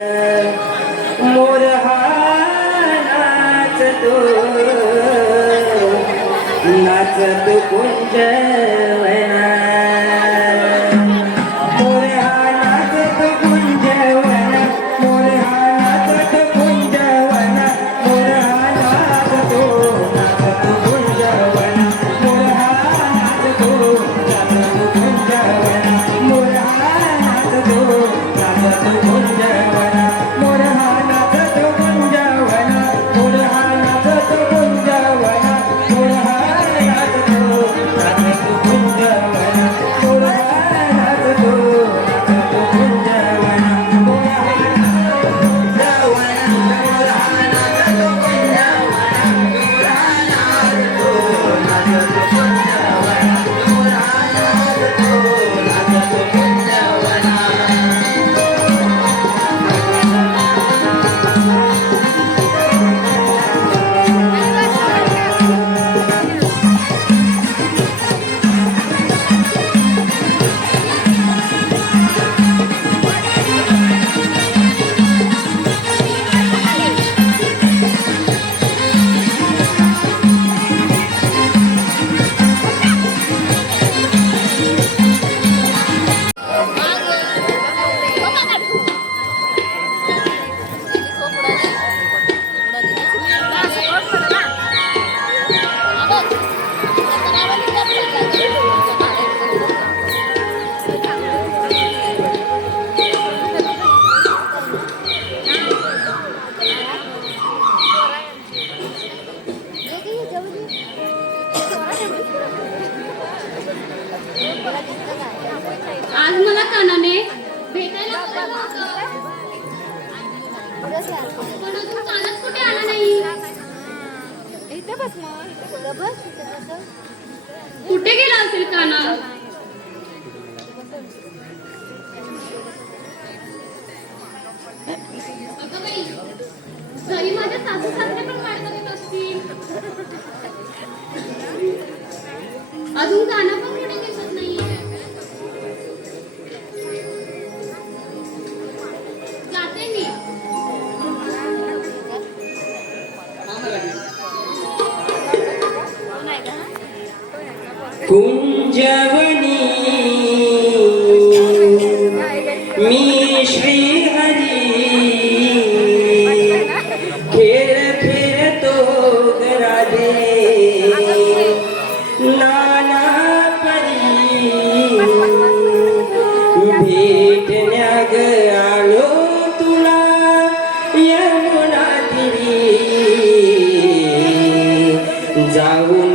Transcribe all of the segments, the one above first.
मोर नाच तो. नाचत कुंज कुठे गेला असेल काना? घरी माझ्या सासू सासरे पण वाट बघत असतील. अजून काना 在无。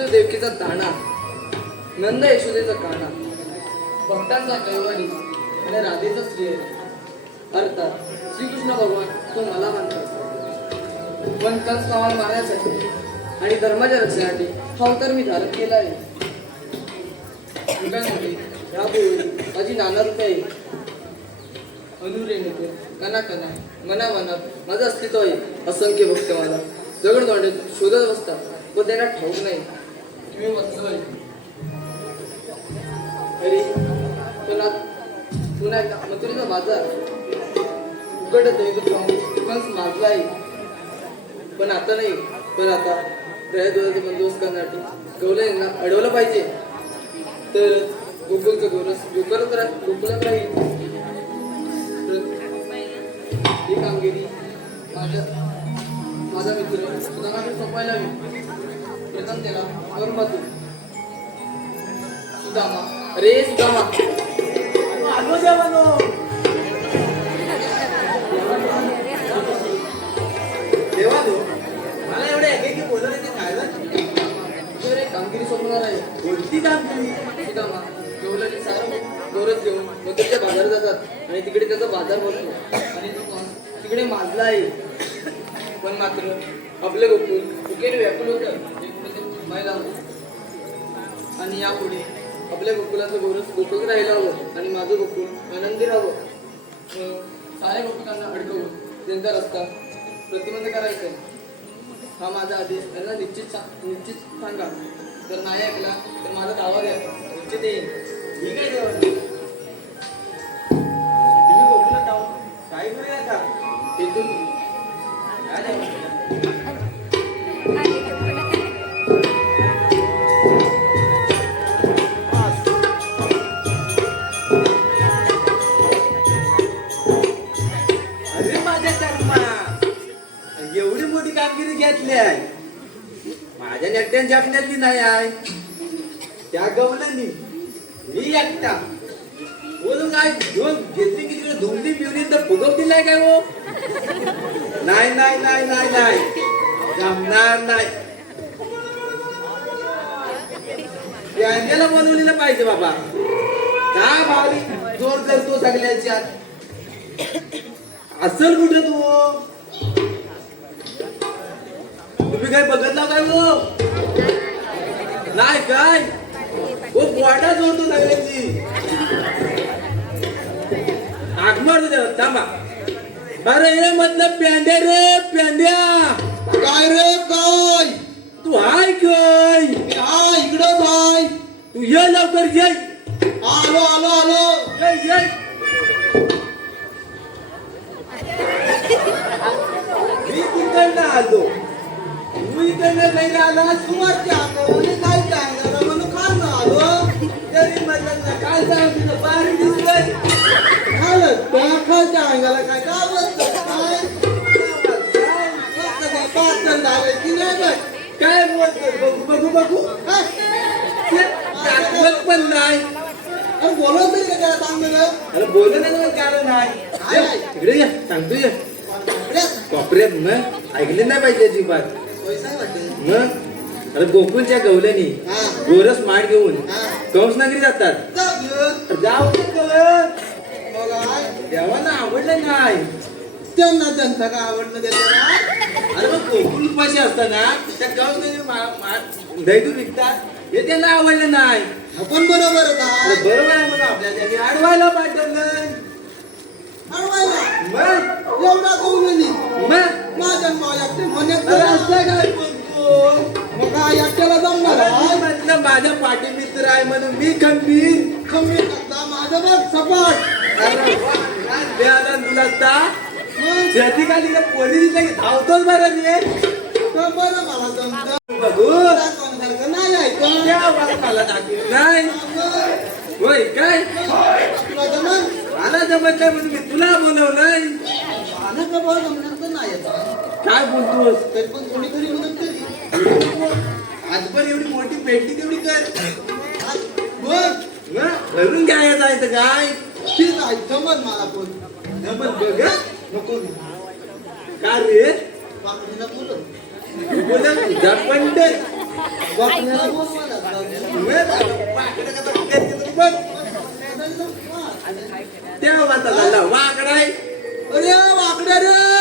देवकीचा दाणा. नंद यशोदेचा काना. भक्तांचा कैवारी आणि राधेचा श्री अर्थात श्रीकृष्ण भगवान तो मला मानतो. पण कंस नावाला मारण्यासाठी आणि धर्माच्या रक्षणासाठी हा अवतार मी धारण केला आहे. यापूर्वी माझी नाना रुपये आहे कना कना मना मनात माझं अस्तित्व आहे. असंख्य भक्त मला दगड शोधत बसतात व त्यांना ठाऊक नाही. की मी वाचलोय अरे पुन्हा पुन्हा एकदा मथुरेचा बाजार उघडत आहे तो पाहून कंस माजला आहे पण आता नाही पण आता प्रयाद्वाराचे बंदोबस्त करण्यासाठी गवले यांना अडवलं पाहिजे तर गोकुलचं गोरस गोकुलात रा गोकुलात राहील तर ही कामगिरी माझ्या माझा मित्र सुदामाकडे सोपायला हवी प्रथम त्याला वरून पाहतो सुदामा. अरे सुदामा देवा तो मला एवढे एकेकी बोलत आहे ते खायला. एक कामगिरी सोपणार आहे. कोणती काम केली सुदामा. गवलाने सारं गोरस घेऊन मथुरच्या बाजारात जातात. आणि तिकडे त्याचा बाजार भरतो आणि तो तिकडे माजला आहे. पण मात्र आपले गोकुल भुकेने व्याकुल होतं. एक आणि यापुढे आपल्या गोकुलाचं गोरस गोकुळ राहायला हवं आणि माझं गोकुळ आनंदी राहावं. साऱ्या गोकुलांना अडकवून त्यांचा रस्ता प्रतिबंध करायचा आहे. हा माझा आदेश त्यांना निश्चित निश्चित सांगा. जर नाही ऐकला तर माझा दावा द्या. निश्चित येईल ठीक आहे देवा तुम्ही कोकणात काय करूया का तिथून काय नाही आहे. त्या गवलनी मी एकटा. बोलू काय घेऊन घेतली की तिकडे धुमली पिवली तर फुगव दिलाय काय हो? नाही नाही नाही नाही नाही. जमणार नाही. त्यांच्याला बनवलेलं पाहिजे बाबा. काय भावी जोर करतो सगळ्याच्या. असल कुठे तू? तुम्ही काय बघत ना काय हो? नाही काय? ओ पोटा जोडतो सगळ्यांची. त्याला थांबा. बरं हे मतलब प्यांड्या रे प्यांड्या काय रे काय? तू हाय काय? हा इकडं काय तू ये लवकर ये. आलो आलो आलो. ये ये. मी तिकडनं आलो. तू इकडनं नाही आला सुमारच्या अंगावर काय सांग तुझं बाहेर दिसलंय झालं अंगाला काय काय बसतं काय बसतं काय झालं की नाही बघ काय बोलतो बघू बघू बघू हा? ते दाखवत पण नाही अरे बोलवत तरी का त्याला चांगलं अरे कारण नाही काय? इकडे ये सांगतो ये मग ऐकले नाही पाहिजे अजिबात पैसा वाटेल मग अरे गोकुलच्या गवल्यानी. गोरस माठ घेऊन. कंसनगरी जातात. जा घेऊन. जाऊ दे गं. मग काय? देवाला आवडलं नाही. त्यांना त्यांचं काय आवडलं त्याला? अरे मग गोकुल उपाशी असताना त्या कंसनगरी दैदूर विकतात. हे त्यांना आवडलं नाही. आपण बरोबर का बरोबर आहे मग आपल्या त्यांनी अडवायला पाठवलं अडवायला? मग? एवढा कौलनी मग? माझ्या माझ्याकडे म्हणत अरे असं काय? बोलतो मग काय एकट्याला जमणार अरे आहे? मी म्हटलं माझा पाठी मित्र आहे म्हणून मी खंबीर कमी करता माझं बघ सपाट. मिळालं तुला आता मग? जती खाली पोलीस धावतोच बरं मी. तर बरं मला जमतं. बघू. दाखवण्यासारखं नाही आहे का? त्या मला नाही. मग होय काय? तुला जमन? मला जमत नाही म्हणून मी तुला बोलवलंय. मला का बरं जमणार तर नाही येत. काय बोलतोस? तरी पण थोडी मदत तरी आज एवढी मोठी पेटी तेवढी कर. काय जायचं काय? तेच आहे मला पण. जमत बघ नको का रे? त्या वाचा झाला वाकडाय. अरे वाकडा रे.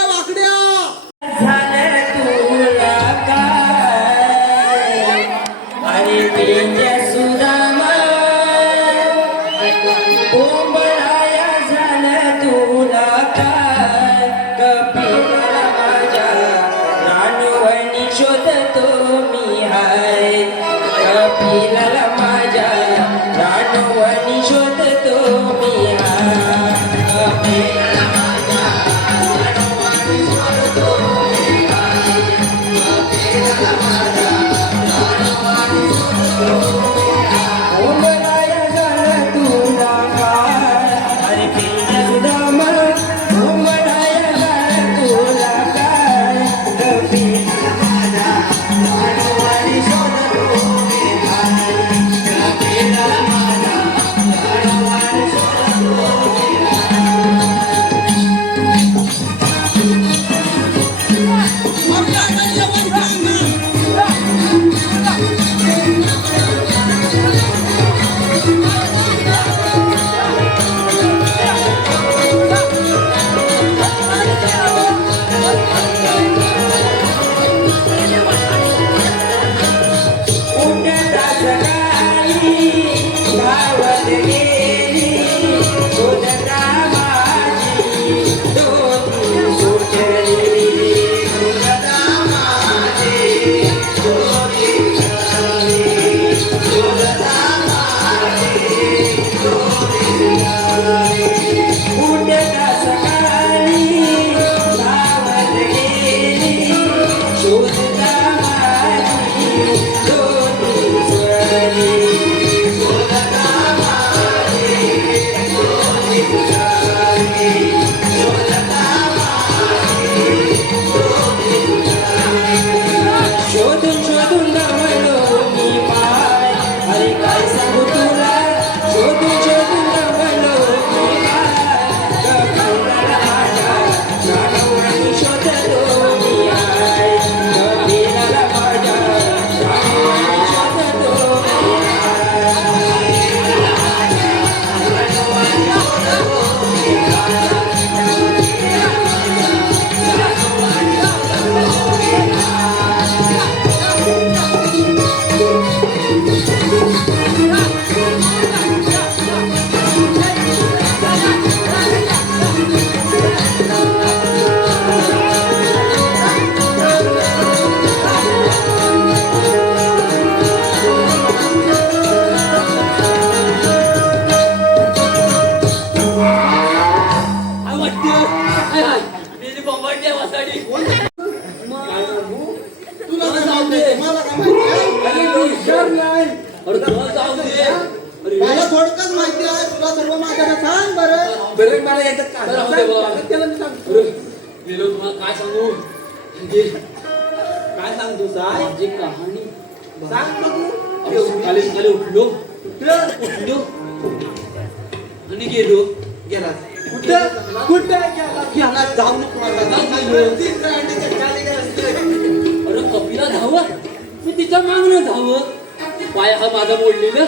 मेलो तुम्हाला काय सांगू? म्हणजे काय सांगतो साय? कहाणी सांग बघू खाली खाली उठलो. कुठलं उठलो. आणि गेलो गेला कुठं? कुठं गेला अरे कपिला धावं. मी तिच्या मागणं धावं. पाय हा माझा मोडलेलं.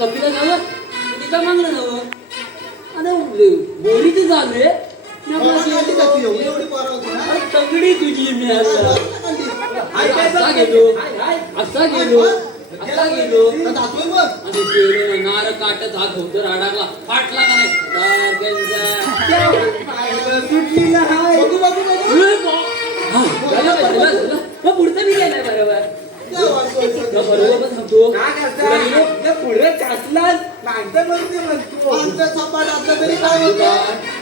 कपिला धावं. तिच्या मागणं धावं. अरे बोरीच झालं तगडी तुझी मी आता असा गेलो असा गेलो असा गेलो आणि गेलो नार काट हात होत राडाला फाटला का नाही पुढचं मी गेलाय बरोबर पुढे सांगतो पुढे काटला मग ते म्हणतो आमचा सपाट असला तरी काय होतं?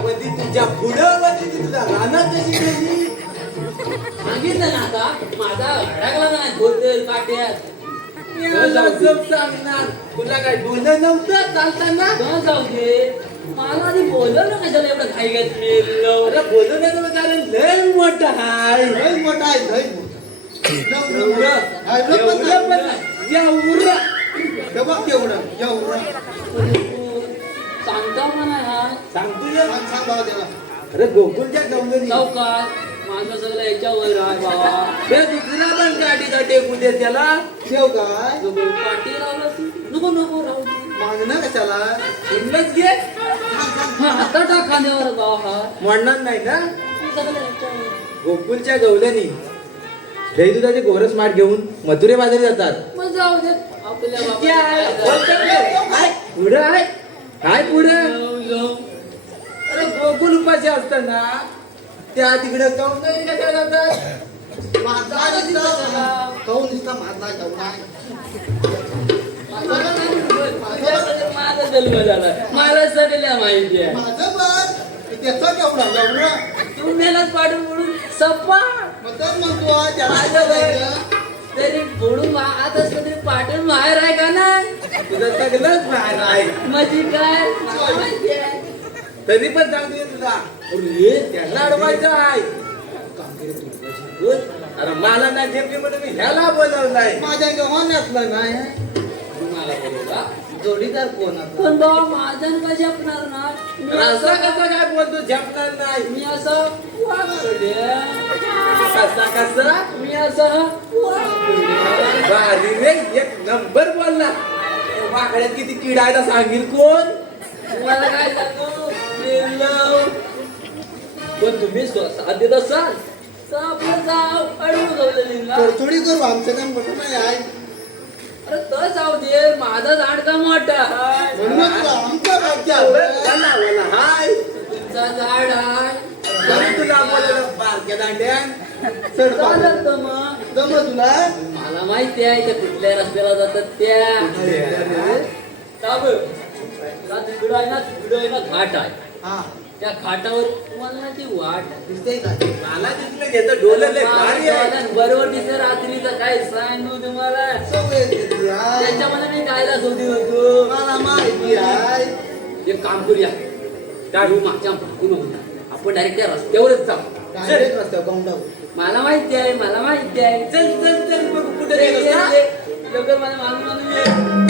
कधी तुझ्या पुढं कधी ती तुझ्या रानात आता माझा अडकला ना धोतर काट्यात सांगणार तुला काय बोलणं नव्हतं चालताना का मला आधी बोललं ना एवढं घाई घाई केलं अरे बोलू लय मोठा लय मोठा आहे लय मोठा एवढं एवढं पण एवढं एवढं सांगता म्हणा हा. सांगतो ये. सांग सांग अरे गोकुलच्या गवलनी चौकात माझं सगळं याच्यावर आहे बाबा. हे दुसरा पण टेकू दे त्याला. ठेव काय? नको पाठी नको नको राहू. मागणं कशाला? घे. हा आता टाक खांद्यावर बाबा हा. म्हणणार नाही ना? तू सगळं याच्यावर. गोकुलच्या गवल्यानी दही दुधाचे गोरस माठ घेऊन मथुरे बाजारी जातात. मग जाऊ दे. आपल्या बाबा? पुढं आहे. काय पुढं? अरे गोकुल उपाशी असताना त्या तिकडे कौंदरी कशा जातात? माझा खाऊ नुसता माझा नाही माझा जन्म झाला. मला सगळ्या माहिती आहे. माझं बघ त्याचं केवढं एवढं? तू मेलाच पाडून पडून सप्पा मग तर म्हणतो त्याला तरी फोडून वाहत असलं तरी पाठून बाहेर आहे का नाही? तुझं सगळंच बाहेर आहे माझी काय? मला माहिती आहे. तरी पण सांगते तुला. अरे त्यांना अडवायचं आहे. अरे मला ना जेपली म्हणून मी ह्याला बोलवलाय. माझ्या गव्हाण्यातलं नाही तुम्हाला बोलवला? जोडीदार कोण आता? पण बाबा माझं कशी आपणार ना? मी असा असं कसा काय बोलतो झेपणार नाही? मी असं वाकडे कसा कसा? मी असं. वाकडे भारी रे एक नंबर बोलला. वाकड्यात किती किडायला सांगेल कोण? तुम्हाला काय सांगू. पण तुम्ही स्व- साथ देत असाल तर आपलं जाव अडवून जाऊ थोडी करू आमचं काम मोठं नाही आहे अरे तर जाऊ दे माझा झाडका मोठा आहे. म्हणून आमचं राज्य हाय. तुमचा झाड आहे तरी तुला बोलवलं बारक्या दांड्यान चढ बाबा. चालत तर मग जमलं तुला? मला माहिती आहे त्या कुठल्या रस्त्याला जातात त्या? का बरं? का तिकडं आहे ना तिकडं आहे ना घाट आहे. हा. त्या घाटावर तुम्हाला ना ती वाट आहे. दिसतंय का? मला तिथलं घेतं डोलं लय भारी आहे. मला बरोबर दिसलं रात्रीचं काय सांगू तुम्हाला? सवय दिली आहे. त्याच्यामध्ये मी कायला शोधी होतो. मला माहिती आहे. एक काम करूया. त्या रूम मागच्या आपण डायरेक्ट त्या रस्त्यावरच जाऊ. डायरेक्ट रस्त्यावर. मला माहिती आहे मला माहिती आहे. चल चल चल कुठे लवकर मला मागून ये